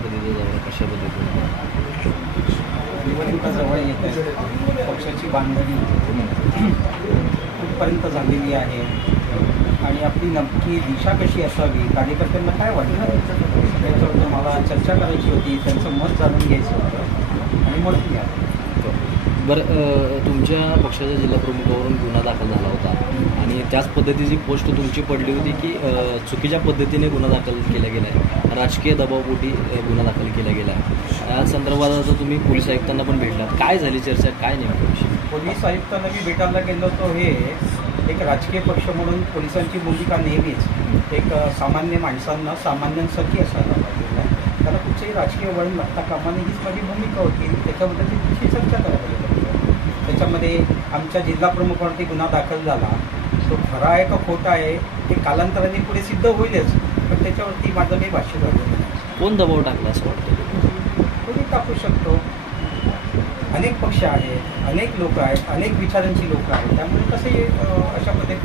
पद्धतीचं जावं, कशा पद्धतीनं निवडणुका जवळ येत आहेत, पक्षाची बांधणी कुठपर्यंत झालेली आहे आणि आपली नक्की दिशा कशी असावी, कार्यकर्त्यांना काय वाटतं त्याच्यावर मला चर्चा करायची होती, त्यांचं मत जाणून घ्यायचं होतं आणि मत मिळालं. बरं, तुमच्या पक्षाच्या जिल्हाप्रमुखावरून गुन्हा दाखल झाला होता आणि त्याच पद्धतीची पोस्ट तुमची पडली होती की चुकीच्या पद्धतीने गुन्हा दाखल केला गेला आहे, राजकीय दबावपोटी गुन्हा दाखल केला गेला आहे. या संदर्भात आता तुम्ही पोलीस आयुक्तांना पण भेटलात, काय झाली चर्चा, काय नेमका विषय? पोलीस आयुक्तांना मी भेटायला गेलो होतो. हे एक राजकीय पक्ष म्हणून पोलिसांची भूमिका नेहमीच एक सामान्य माणसांना सामान्यांसारखी असायला पाहिजे, त्याला कुठचंही राजकीय वळण लागता कामा नये, हीच माझी भूमिका होती. त्याच्याबद्दल तिची चर्चा करायला गेलो. त्याच्यामध्ये आमच्या जिल्हाप्रमुखावरती गुन्हा दाखल झाला, तो खरा आहे का खोटा आहे ते कालांतराने पुढे सिद्ध होईलच, पण त्याच्यावरती माझं काही भाष्य झालं नाही. कोण दबाव टाकला असं वाटतं? कोणी टाकू शकतो. अनेक पक्ष आहेत, अनेक लोक आहेत, अनेक विचारांची लोक आहेत, त्यामुळे कसे अशा पद्धतीने